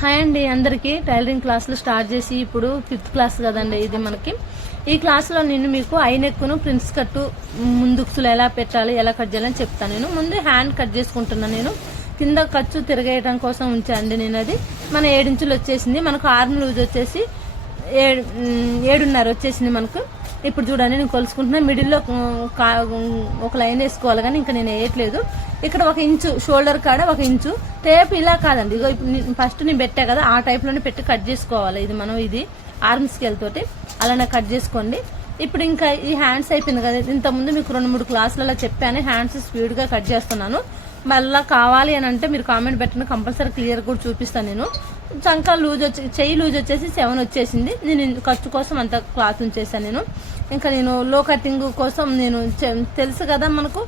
Hi అండి అందరికీ. Tailoring క్లాసులు స్టార్ట్ చేసి ఇప్పుడు ఫిఫ్త్ క్లాస్ కదండి ఇది మనకి. ఈ క్లాస్లో నేను మీకు ఐ నెక్కును ప్రిన్స్ కట్టు ముందుకులు ఎలా పెట్టాలి ఎలా కట్ చేయాలని చెప్తాను. నేను ముందు హ్యాండ్ కట్ చేసుకుంటున్నాను నేను. కింద ఖర్చు తిరగేయడం కోసం ఉంచాండి నేను అది. మన ఏడించులు వచ్చేసింది. మనకు ఆర్మ్ లూజ్ వచ్చేసి ఏడు ఏడున్నర వచ్చేసింది మనకు. ఇప్పుడు చూడండి నేను కొలుసుకుంటున్నా. మిడిల్లో ఒక లైన్ వేసుకోవాలి కానీ ఇంకా నేను వేయట్లేదు. ఇక్కడ ఒక ఇంచు షోల్డర్ కాడ ఒక ఇంచు. టేప్ ఇలా కాదండి. ఇగో ఇప్పుడు ఫస్ట్ నేను పెట్టా కదా ఆ టైప్లోనే పెట్టి కట్ చేసుకోవాలి. ఇది మనం ఇది ఆర్మ్ స్కేల్ తోటి అలానే కట్ చేసుకోండి. ఇప్పుడు ఇంకా ఈ హ్యాండ్స్ అయిపోయింది కదా. ఇంతకుముందు మీకు రెండు మూడు క్లాసులలో చెప్పాను. హ్యాండ్స్ స్పీడ్గా కట్ చేస్తున్నాను. మళ్ళీ కావాలి అని అంటే మీరు కామెంట్ పెట్టండి. కంపల్సరీ క్లియర్ కూడా చూపిస్తాను నేను. చంక లూజ్ వచ్చి చెయ్యి లూజ్ వచ్చేసి సెవెన్ వచ్చేసింది. నేను ఖర్చు కోసం అంత క్లాత్ ఉంచేసాను నేను. ఇంకా నేను లో కటింగ్ కోసం నేను చె- తెలుసు కదా మనకు.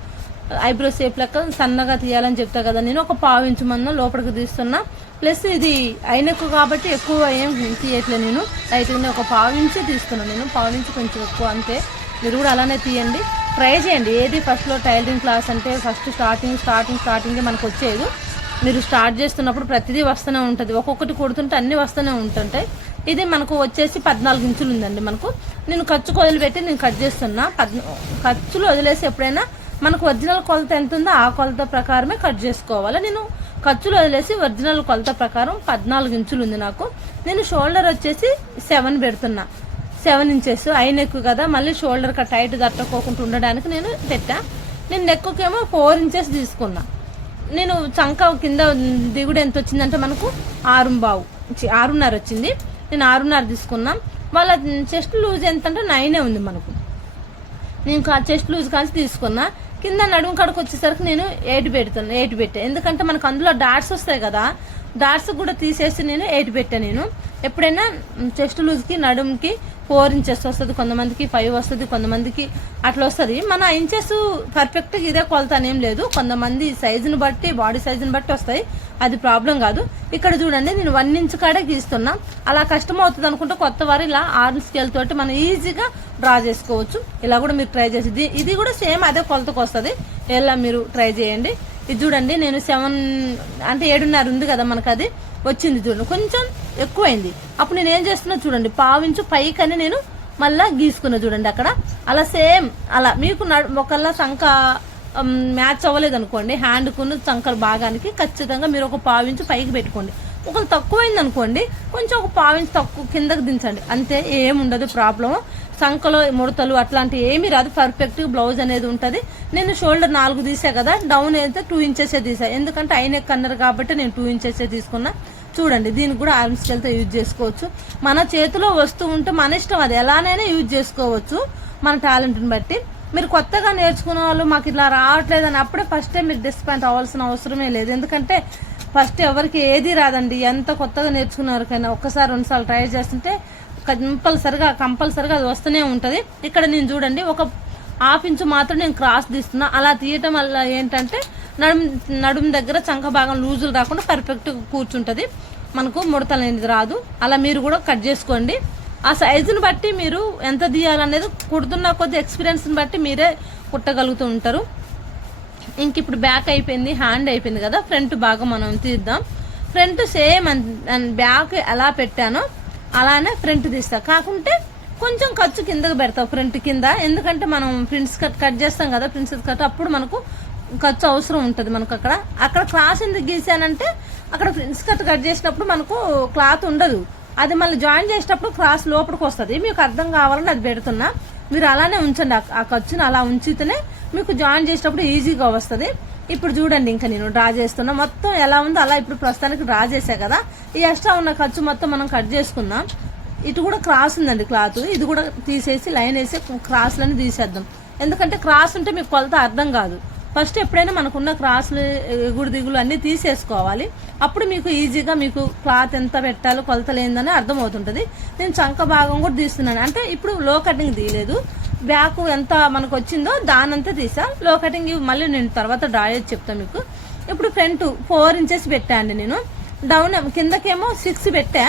ఐబ్రో షేప్ లెక్క సన్నగా తీయాలని చెప్తా కదా. నేను ఒక పావు ఇంచు మందం లోపలికి తీస్తున్నా. ప్లస్ ఇది అయినకు కాబట్టి ఎక్కువ ఏం తీయట్లేదు నేను. లైట్గానే ఒక పావు ఇంచే తీస్తున్నాను నేను పావు ఇంచు కొంచెం ఎక్కువ అంతే. మీరు కూడా అలానే తీయండి. ట్రై చేయండి. ఏది ఫస్ట్లో టైలరింగ్ క్లాస్ అంటే ఫస్ట్ స్టార్టింగ్ స్టార్టింగ్ స్టార్టింగ్ మనకు వచ్చేది. మీరు స్టార్ట్ చేస్తున్నప్పుడు ప్రతిదీ వస్తూనే ఉంటుంది. ఒక్కొక్కటి కొడుతుంటే అన్నీ వస్తూనే ఉంటుంటాయి. ఇది మనకు వచ్చేసి పద్నాలుగు ఇంచులు ఉందండి మనకు. నేను ఖర్చు వదిలిపెట్టి నేను కట్ చేస్తున్నా. పద్ ఖర్చులు వదిలేసి ఎప్పుడైనా మనకు ఒరిజినల్ కొలత ఎంత ఉందో ఆ కొలత ప్రకారమే కట్ చేసుకోవాలి. నేను ఖర్చులు వదిలేసి ఒరిజినల్ కొలత ప్రకారం పద్నాలుగు ఇంచులు ఉంది నాకు. నేను షోల్డర్ వచ్చేసి సెవెన్ పెడుతున్నా. Seven inches. ఐ నెక్ కదా మళ్ళీ షోల్డర్ టైట్ కట్టకోకుండా ఉండడానికి నేను పెట్టా. నేను నెక్కుకేమో ఫోర్ ఇంచెస్ తీసుకున్నా. నేను చంక కింద దిగుడు ఎంత వచ్చిందంటే మనకు ఆరు బావు. ఆరున్నర వచ్చింది. నేను ఆరున్నర తీసుకున్నా. వాళ్ళ చెస్ట్ లూజ్ ఎంత అంటే నైనే ఉంది మనకు. నేను చెస్ట్ లూజ్ కాల్చి తీసుకున్నా. కింద నడుము కాడకు వచ్చేసరికి నేను ఎయిట్ పెడతాను ఎయిట్ పెట్టాను ఎందుకంటే మనకు అందులో డాట్స్ వస్తాయి కదా డాట్స్ కూడా తీసేసి నేను ఎయిట్ పెట్టాను నేను. ఎప్పుడైనా చెస్ట్ లూజ్కి నడుముకి ఫోర్ ఇంచెస్ వస్తుంది కొంతమందికి ఫైవ్ వస్తుంది కొంతమందికి అట్లా వస్తుంది. మన ఇంచెస్ పర్ఫెక్ట్గా ఇదే కొలత అనేం లేదు. కొంతమంది సైజుని బట్టి బాడీ సైజుని బట్టి వస్తాయి. అది ప్రాబ్లం కాదు. ఇక్కడ చూడండి నేను వన్ ఇంచ్ కాడే గీస్తున్నా. అలా కష్టం అవుతుంది అనుకుంటే కొత్త వారు ఇలా ఆర్మ్ స్కేల్ తోటి మనం ఈజీగా డ్రా చేసుకోవచ్చు. ఇలా కూడా మీరు ట్రై చేసి ఇది- ఇది కూడా సేమ్ అదే కొలతకు వస్తుంది. ఇలా మీరు ట్రై చేయండి. ఇది చూడండి నేను సెవెన్ అంటే ఏడున్నర ఉంది కదా మనకు అది. వచ్చింది చూడండి. కొంచెం ఎక్కువైంది. అప్పుడు నేను ఏం చేస్తున్నా చూడండి పావించు పైకని నేను మళ్ళా గీసుకున్నా చూడండి అక్కడ. అలా సేమ్ అలా. మీకు నడు- ఒకళ్ళ సంఖ మ్యాచ్ అవ్వలేదు అనుకోండి హ్యాండ్కున్న చంకల భాగానికి ఖచ్చితంగా మీరు ఒక పావించు పైకి పెట్టుకోండి. ఒకరు తక్కువైంది అనుకోండి కొంచెం ఒక పావించి తక్కువ కిందకి దించండి. అంతే ఏముండదు ప్రాబ్లం సంఖలో ముడతలు అట్లాంటివి ఏమీ రాదు. పర్ఫెక్ట్ బ్లౌజ్ అనేది ఉంటుంది. నేను షోల్డర్ నాలుగు తీసా కదా డౌన్ అయితే టూ ఇంచెసే తీసా. ఎందుకంటే ఆయన అన్నారు కాబట్టి నేను టూ ఇంచెసే తీసుకున్నా. చూడండి దీనికి కూడా ఆర్మ్ స్కేల్తో యూజ్ చేసుకోవచ్చు. మన చేతిలో వస్తూ ఉంటే మన ఇష్టం అది. ఎలానైనా యూజ్ చేసుకోవచ్చు మన టాలెంట్ని బట్టి. మీరు కొత్తగా నేర్చుకునే వాళ్ళు మాకు ఇట్లా రావట్లేదు అని అప్పుడే ఫస్ట్ టైం మీరు డిస్పాయింట్ అవ్వాల్సిన అవసరమే లేదు. ఎందుకంటే ఫస్ట్ ఎవరికి ఏది రాదండి. ఎంత కొత్తగా నేర్చుకున్నవరకైనా ఒక్కసారి రెండుసార్లు ట్రై చేస్తుంటే కంపల్సరిగా కంపల్సరిగా అది వస్తూనే ఉంటుంది. ఇక్కడ నేను చూడండి ఒక హాఫ్ ఇంచు మాత్రం నేను క్రాస్ తీస్తున్నా. అలా తీయటం వల్ల ఏంటంటే నడుము నడుము దగ్గర చంక భాగం లూజులు రాకుండా పర్ఫెక్ట్గా కూర్చుంటుంది. మనకు ముడతలు అనేది రాదు. అలా మీరు కూడా కట్ చేసుకోండి. ఆ సైజుని బట్టి మీరు ఎంత తీయాలనేది కుడుతున్న కొద్ది ఎక్స్పీరియన్స్ని బట్టి మీరే కుట్టగలుగుతూ ఉంటారు. ఇంక ఇప్పుడు బ్యాక్ అయిపోయింది హ్యాండ్ అయిపోయింది కదా. ఫ్రంట్ బాగా మనం తీద్దాం. ఫ్రంట్ సేమ్ బ్యాక్ ఎలా పెట్టానో అలానే ఫ్రంట్ తీస్తా. కాకుంటే కొంచెం ఖర్చు కిందకి పెడతావు ఫ్రంట్ కింద. ఎందుకంటే మనం ప్రిన్స్ కట్ కట్ చేస్తాం కదా ప్రిన్స్ కట్ అప్పుడు మనకు ఖర్చు అవసరం ఉంటుంది మనకు అక్కడ. అక్కడ క్లాస్ ఎందుకు గీసానంటే అక్కడ ఫ్రిన్స్ కట్ కట్ చేసినప్పుడు మనకు క్లాత్ ఉండదు. అది మళ్ళీ జాయిన్ చేసేటప్పుడు క్రాస్ లోపలికి వస్తుంది. మీకు అర్థం కావాలని అది పెడుతున్నా. మీరు అలానే ఉంచండి. ఆ- ఖర్చును అలా ఉంచితేనే మీకు జాయిన్ చేసేటప్పుడు ఈజీగా వస్తుంది. ఇప్పుడు చూడండి ఇంకా నేను డ్రా చేస్తున్నా. మొత్తం ఎలా ఉందో అలా ఇప్పుడు ప్రస్తుతానికి డ్రా చేసా కదా. ఈ ఎక్స్ట్రా ఉన్న ఖర్చు మొత్తం మనం కట్ చేసుకుందాం. ఇటు కూడా క్రాస్ ఉందండి క్లాత్. ఇది కూడా తీసేసి లైన్ వేసి క్రాస్లను తీసేద్దాం. ఎందుకంటే క్రాస్ ఉంటే మీకు కొలత అర్థం కాదు. ఫస్ట్ ఎప్పుడైనా మనకున్న క్రాసులు ఎగుడు దిగులు అన్నీ తీసేసుకోవాలి. అప్పుడు మీకు ఈజీగా మీకు క్లాత్ ఎంత పెట్టాలో కొలతలు ఏందని అర్థమవుతుంటుంది. నేను చంక భాగం కూడా తీస్తున్నాను. అంటే ఇప్పుడు లో కటింగ్ తీయలేదు. బ్యాక్ ఎంత మనకు వచ్చిందో దానంతా తీసా. లో కటింగ్ మళ్ళీ నేను తర్వాత డ్రా చేసి చెప్తాను మీకు. ఇప్పుడు ఫ్రంట్ ఫోర్ ఇంచెస్ పెట్టా అండి నేను. డౌన్ కిందకేమో సిక్స్ పెట్టా.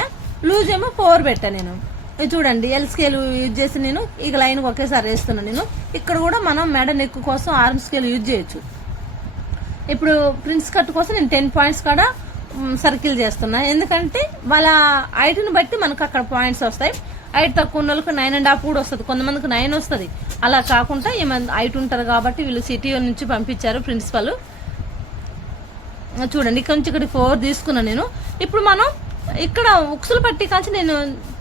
లూజ్ ఏమో ఫోర్ పెట్టా నేను. ఇది చూడండి ఎల్ స్కేల్ యూజ్ చేసి నేను ఇక లైన్ ఒకేసారి వేస్తున్నాను నేను. ఇక్కడ కూడా మనం మెడ నెక్ కోసం ఆర్మ్ స్కేల్ యూజ్ చేయొచ్చు. ఇప్పుడు ప్రిన్స్ కట్ కోసం నేను టెన్ పాయింట్స్ కూడా సర్కిల్ చేస్తున్నా. ఎందుకంటే వాళ్ళ హైట్ని బట్టి మనకు అక్కడ పాయింట్స్ వస్తాయి. హైట్ తక్కువ ఉన్న వాళ్ళకి నైన్ అండ్ హాఫ్ కూడా వస్తుంది. కొంతమందికి నైన్ వస్తుంది. అలా కాకుండా ఏమైనా హైట్ ఉంటుంది కాబట్టి వీళ్ళు సిటీ నుంచి పంపించారు ప్రిన్సిపల్ చూడండి ఇక్కడ నుంచి ఇక్కడ ఫోర్ తీసుకున్నాను నేను. ఇప్పుడు మనం ఇక్కడ ఉక్సులు పట్టి కాల్చి నేను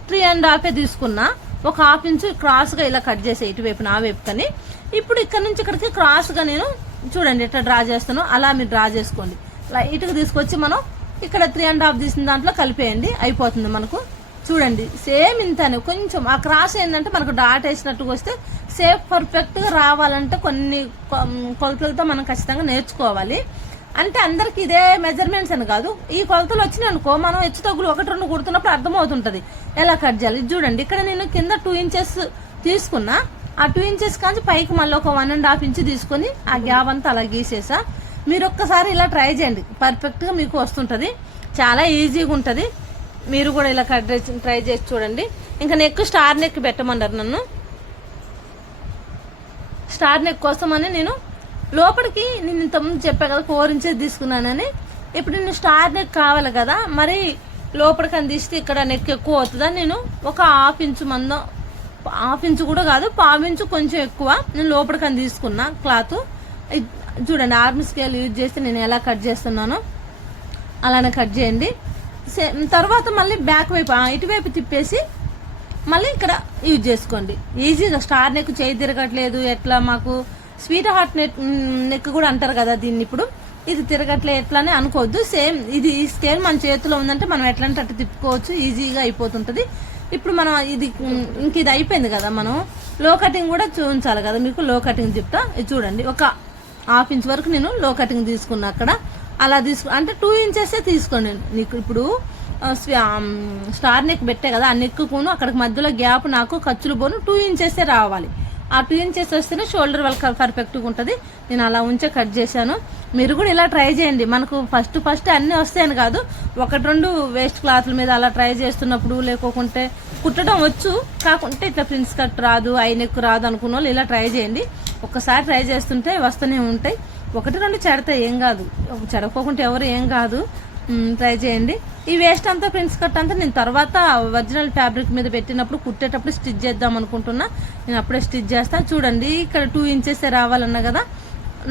త్రీ అండ్ హాఫే తీసుకున్నా ఒక హాఫ్ ఇంచ్ క్రాస్గా ఇలా కట్ చేసే ఇటువైపు నా వైపు కానీ ఇప్పుడు ఇక్కడ నుంచి ఇక్కడికి క్రాస్గా నేను చూడండి ఎట్లా డ్రా చేస్తానో అలా మీరు డ్రా చేసుకోండి. లైట్గా తీసుకొచ్చి మనం ఇక్కడ త్రీ అండ్ హాఫ్ తీసిన దాంట్లో కలిపేయండి అయిపోతుంది మనకు. చూడండి సేమ్ ఇంతనే కొంచెం ఆ క్రాస్ ఏంటంటే మనకు డాట్ వేసినట్టుగా వస్తే సేఫ్ పర్ఫెక్ట్గా రావాలంటే కొన్ని కొ- కొలతలతో మనం ఖచ్చితంగా నేర్చుకోవాలి. అంటే అందరికి ఇదే మెజర్మెంట్స్ అని కాదు. ఈ కొలతలు వచ్చినాయి అనుకో మనం హెచ్చు తగ్గులు ఒకటి రెండు కుడుతున్నప్పుడు అర్థమవుతుంటుంది. ఎలా కట్ చేయాలి? ఇది చూడండి ఇక్కడ నేను కింద టూ ఇంచెస్ తీసుకున్నా. ఆ టూ ఇంచెస్ కాంచి పైకి మళ్ళీ ఒక వన్ అండ్ హాఫ్ ఇంచ్ తీసుకొని ఆ గ్యాప్ అంతా అలా గీసేసా. మీరు ఒక్కసారి ఇలా ట్రై చేయండి. పర్ఫెక్ట్గా మీకు వస్తుంటుంది. చాలా ఈజీగా ఉంటుంది. మీరు కూడా ఇలా కట్ ట్రై చేసి చూడండి. ఇంకా నెక్ స్టార్ నెక్ పెట్టమన్నారు నన్ను. స్టార్ నెక్ కోసమని నేను లోపలికి నేను ఇంతకుముందు చెప్పా కదా ఫోర్ ఇంచెస్ తీసుకున్నానని. ఇప్పుడు నేను స్టార్ నెక్ కావాలి కదా మరి లోపలికి అని తీస్తే ఇక్కడ నెక్ ఎక్కువ అవుతుందా? నేను ఒక హాఫ్ ఇంచు మందం హాఫ్ ఇంచు కూడా కాదు పావు ఇంచు కొంచెం ఎక్కువ నేను లోపలికి అని తీసుకున్నా క్లాత్. చూడండి ఆర్మీ స్కేల్ యూజ్ చేస్తే నేను ఎలా కట్ చేస్తున్నానో అలానే కట్ చేయండి. సే- తర్వాత మళ్ళీ బ్యాక్ వైపు ఇటువైపు తిప్పేసి మళ్ళీ ఇక్కడ యూజ్ చేసుకోండి. ఈజీగా స్టార్ నెక్ చేయి తిరగట్లేదు ఎట్లా మాకు స్వీట్ హార్ట్ నెక్ నెక్ కూడా అంటారు కదా దీన్ని ఇప్పుడు. ఇది తిరగట్లే ఎట్లా అని అనుకోవద్దు. సేమ్ ఇది ఈ స్కేల్ మన చేతిలో ఉందంటే మనం ఎట్లా అంటే అట్లా తిప్పుకోవచ్చు. ఈజీగా అయిపోతుంటుంది. ఇప్పుడు మనం ఇది ఇంక ఇది అయిపోయింది కదా మనం. లో కటింగ్ కూడా చూపించాలి కదా మీకు. లో కటింగ్ చెప్తా. ఇది చూడండి. ఒక హాఫ్ ఇంచ్ వరకు నేను లో కటింగ్ తీసుకున్నా అక్కడ. అలా తీసుకు అంటే టూ ఇంచెస్ తీసుకోండి. నీకు ఇప్పుడు స్టార్ నెక్ పెట్టే కదా. ఆ నెక్కును అక్కడికి మధ్యలో గ్యాప్ నాకు ఖర్చులు పోను. టూ ఇంచెస్ రావాలి. ఆ టూ ఇంచెస్ వస్తేనే షోల్డర్ వాళ్ళకి పర్ఫెక్ట్గా ఉంటుంది. నేను అలా ఉంచే కట్ చేశాను. మీరు కూడా ఇలా ట్రై చేయండి. మనకు ఫస్ట్ ఫస్ట్ అన్నీ వస్తాయని కాదు. ఒకటి రెండు వేస్ట్ క్లాత్ల మీద అలా ట్రై చేస్తున్నప్పుడు లేకోకుంటే కుట్టడం వచ్చు. కాకుంటే ఇట్లా ప్రిన్స్ కట్ రాదు ఐనెక్ రాదు అనుకున్న వాళ్ళు ఇలా ట్రై చేయండి. ఒక్కసారి ట్రై చేస్తుంటే వస్తూనే ఉంటాయి. ఒకటి రెండు చెడతాయి ఏం కాదు. చెడకోకుండా చెడకోకుంటే ఎవరు ఏం కాదు. ట్రై చేయండి. ఈ వేస్ట్ అంతా ప్రిన్స్ కట్ అంతా నేను తర్వాత ఒరిజినల్ ఫ్యాబ్రిక్ మీద పెట్టినప్పుడు కుట్టేటప్పుడు స్టిచ్ చేద్దాం అనుకుంటున్నా. నేను అప్పుడే స్టిచ్ చేస్తాను చూడండి ఇక్కడ టూ ఇంచెస్ రావాలన్నా కదా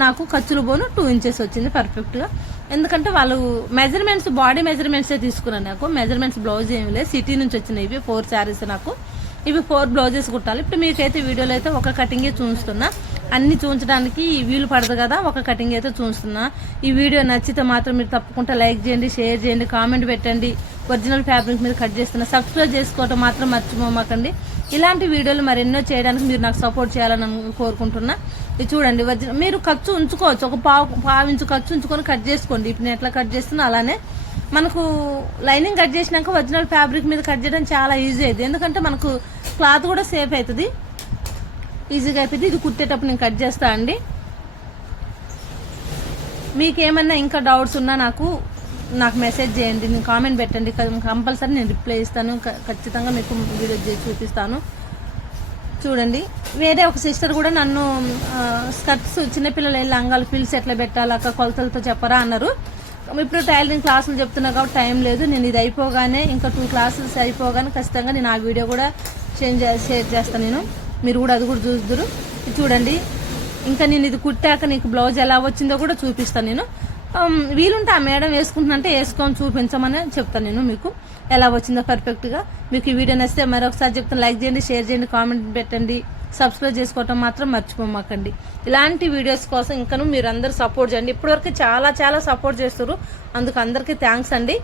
నాకు ఖర్చులు పోను టూ ఇంచెస్ వచ్చింది పర్ఫెక్ట్గా ఎందుకంటే వాళ్ళు మెజర్మెంట్స్ బాడీ మెజర్మెంట్సే తీసుకున్నాను నాకు. మెజర్మెంట్స్ బ్లౌజ్ ఏమి లేదు. సిటీ నుంచి వచ్చినాయి ఇవి ఫోర్ శారీస్ నాకు. ఇవి ఫోర్ బ్లౌజెస్ కుట్టాలి. ఇప్పుడు మీకైతే వీడియోలో అయితే ఒక కటింగే చూస్తున్నా అన్ని చూపించడానికి వీలు పడదు కదా ఒక కటింగ్ అయితే చూస్తున్నా ఈ వీడియో నచ్చితే మాత్రం మీరు తప్పకుండా లైక్ చేయండి షేర్ చేయండి కామెంట్ పెట్టండి. ఒరిజినల్ ఫ్యాబ్రిక్ మీద కట్ చేస్తున్నా సబ్స్క్రైబ్ చేసుకోవటం మాత్రం మర్చిపోమాకండి. ఇలాంటి వీడియోలు మరెన్నో చేయడానికి మీరు నాకు సపోర్ట్ చేయాలని కోరుకుంటున్నా. ఇది చూడండి ఒరిజినల్ మీరు ఖర్చు ఉంచుకోవచ్చు. ఒక పావు పావు ఇంచు ఖర్చు ఉంచుకొని కట్ చేసుకోండి. ఇప్పుడు నేను ఎట్లా కట్ చేస్తున్నా అలానే. మనకు లైనింగ్ కట్ చేసినాక ఒరిజినల్ ఫ్యాబ్రిక్ మీద కట్ చేయడం చాలా ఈజీ అయింది ఎందుకంటే మనకు క్లాత్ కూడా సేఫ్ అవుతుంది. ఈజీగా అయిపోయింది. ఇది కుట్టేటప్పుడు నేను కట్ చేస్తా అండి. మీకేమన్నా ఇంకా డౌట్స్ ఉన్నా నాకు నాకు మెసేజ్ చేయండి. నేను కామెంట్ పెట్టండి. కంపల్సరీ నేను రిప్లై ఇస్తాను. ఖచ్చితంగా మీకు వీడియో చేసి చూపిస్తాను. చూడండి. వేరే ఒక సిస్టర్ కూడా నన్ను స్కర్ట్స్ చిన్నపిల్లలు ఎలా అంగాలు పిలిచి ఎట్లా పెట్టాలి అక్క కొలతలతో చెప్పరా అన్నారు. ఇప్పుడు టైలరింగ్ క్లాసులు చెప్తున్నా కాబట్టి టైం లేదు. నేను ఇది అయిపోగానే ఇంకా టూ క్లాసెస్ అయిపోగానే ఖచ్చితంగా నేను ఆ వీడియో కూడా చేంజ్ షేర్ చేస్తాను నేను. మీరు కూడా అది కూడా చూద్దరు. చూడండి. ఇంకా నేను ఇది కుట్టాక నీకు బ్లౌజ్ ఎలా వచ్చిందో కూడా చూపిస్తాను నేను. Um, వీలుంటే ఆ మేడం వేసుకుంటున్నంటే వేసుకొని చూపించమని చెప్తాను నేను మీకు. ఎలా వచ్చిందో పర్ఫెక్ట్గా మీకు ఈ వీడియో నచ్చితే మరొకసారి చెప్తాను. లైక్ చేయండి షేర్ చేయండి కామెంట్ పెట్టండి. సబ్స్క్రైబ్ చేసుకోవటం మాత్రం మర్చిపోమాకండి. ఇలాంటి వీడియోస్ కోసం ఇంకను మీరు అందరు సపోర్ట్ చేయండి. ఇప్పటివరకు చాలా చాలా సపోర్ట్ చేస్తారు అందుకు అందరికీ థ్యాంక్స్ అండి.